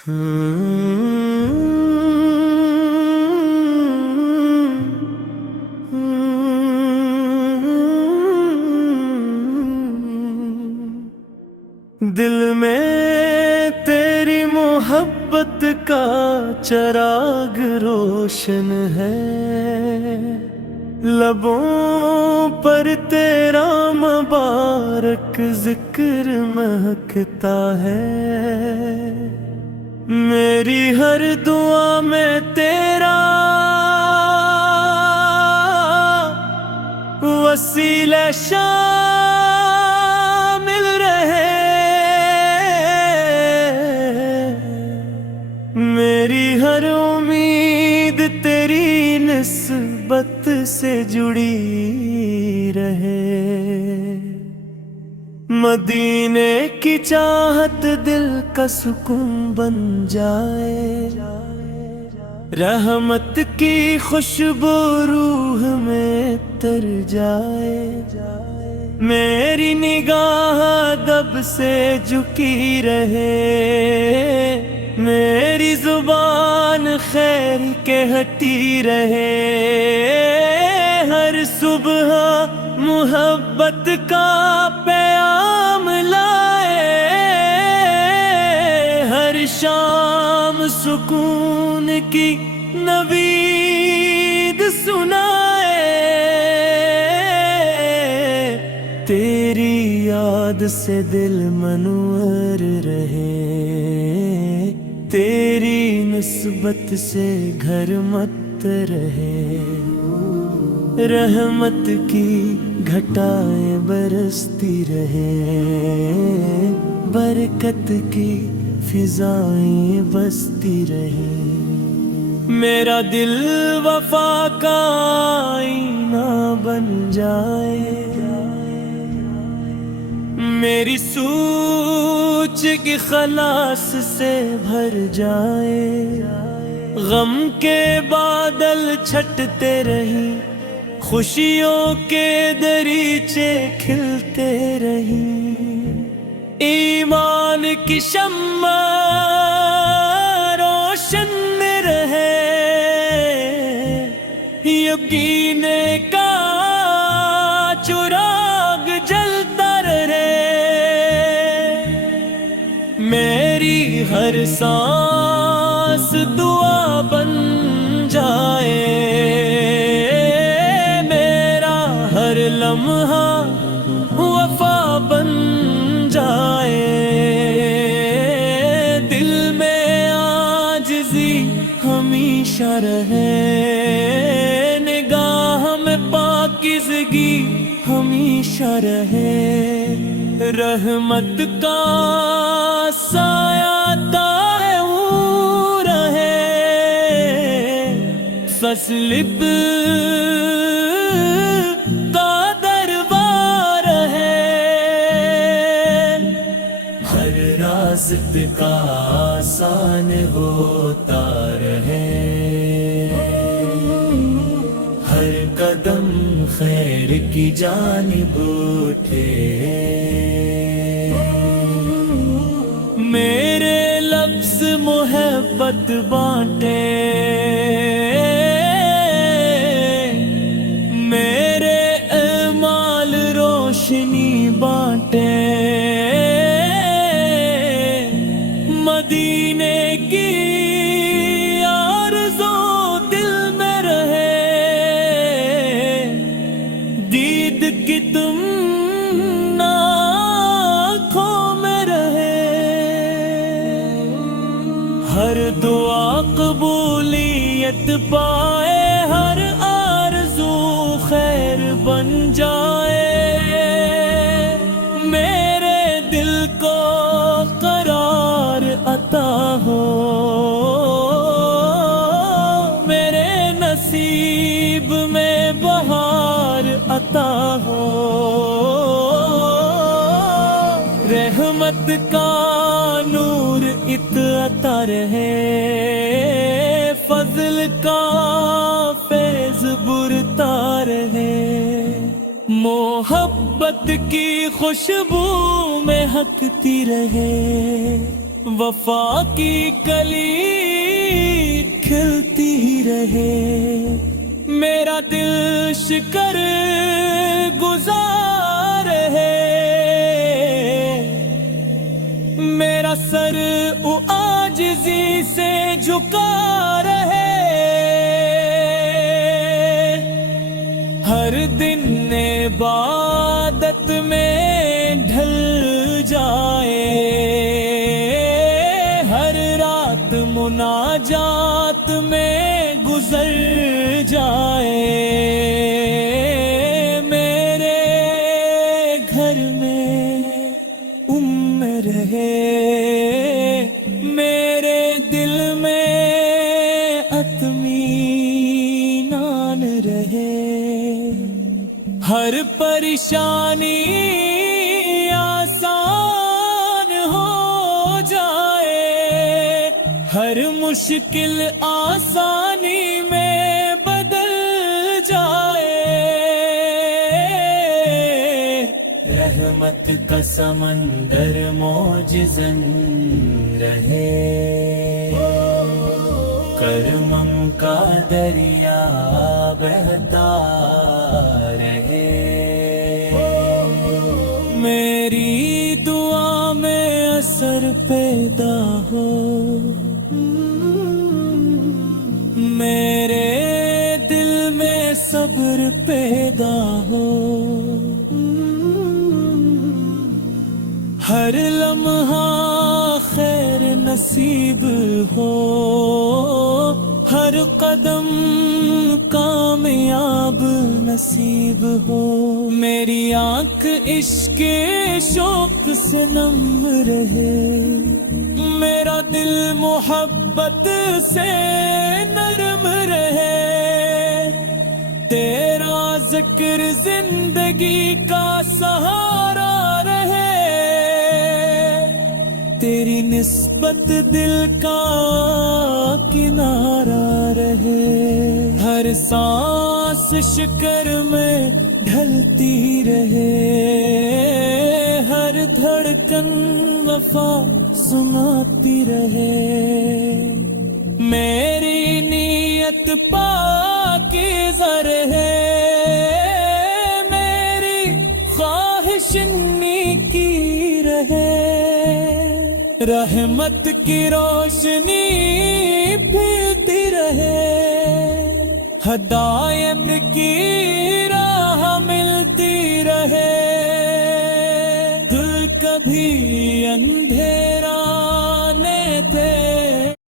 دل میں تیری محبت کا چراغ روشن ہے، لبوں پر تیرا مبارک ذکر مہکتا ہے، میری ہر دعا میں تیرا وسیلہ شامل رہے، میری ہر امید تیری نسبت سے جڑی رہے، مدینے کی چاہت دل کا سکون بن جائے، رحمت کی خوشبو روح میں تر جائے، میری نگاہ ادب سے جھکی رہے، میری زبان خیر کہتی رہے، ہر صبح محبت کا پیام لائے، ہر شام سکون کی نوید سنائے، تیری یاد سے دل منور رہے، تیری نسبت سے گھر مت رہے، رحمت کی گھٹائیں برستی رہے، برکت کی فضائیں بستی رہے، میرا دل وفا کا آئینہ بن جائے، میری سوچ کی خلاص سے بھر جائے، غم کے بادل چھٹتے رہیں، خوشیوں کے دریچے کھلتے رہیں، ایمان کی شمع روشن میں رہے، یقین کا چراغ جلتا رہے، میری ہر سانس دعا بن جائے، میرا ہر لمحہ وفا بن جائے، دل میں عاجزی ہمیشہ رہے، نگاہ میں پاکیزگی ہمیشہ رہے، رحمت کا سایہ تائے رہے، فصل کا دربار ہے، ہر رازق کا آسان ہوتا رہے، ہر قدم خیر کی جانب اٹھے، میرے لفظ محبت بانٹے، میرے اعمال روشنی بانٹے، مدینے کی آرزو دل میں رہے، دید کی تم آنکھوں میں رہے، ہر دعا قبولیت پائے، ہر آرزو خیر بن جائے، میرے دل کو قرار عطا ہو، میرے نصیب میں بہار عطا ہو، رحمت کا نور عطا رہے، فضل کا فیض برتا رہے، محبت کی خوشبو مہکتی رہے، وفا کی کلی کھلتی ہی رہے، میرا دل شکر گزار ہے، میرا سر عاجزی سے جھکا رہے، ہر دن عبادت میں ڈھل جائے، ہر رات مناجات میں گزر جائے، میرے گھر میں رہے، میرے دل میں اطمینان رہے، ہر پریشانی آسان ہو جائے، ہر مشکل آسانی میں بدل جائے، رحمت کا سمندر معجزن رہے، کرم کا دریا بہتا رہے، میری دعا میں اثر پیدا ہو، میرے دل میں صبر پیدا ہو، ہر لمحہ خیر نصیب ہو، ہر قدم کامیاب نصیب ہو، میری آنکھ عشق شوق سے نم رہے، میرا دل محبت سے نرم رہے، تیرا ذکر زندگی کا سہارا رہے، تیری نسبت دل کا کنارہ رہے، ہر سانس شکر میں ڈھلتی رہے، ہر دھڑکن وفا سناتی رہے، میری نیت پاکیزہ رہے، میری خواہش نیکی رہے، رحمت کی روشنی پھیلتی رہے، ہدایت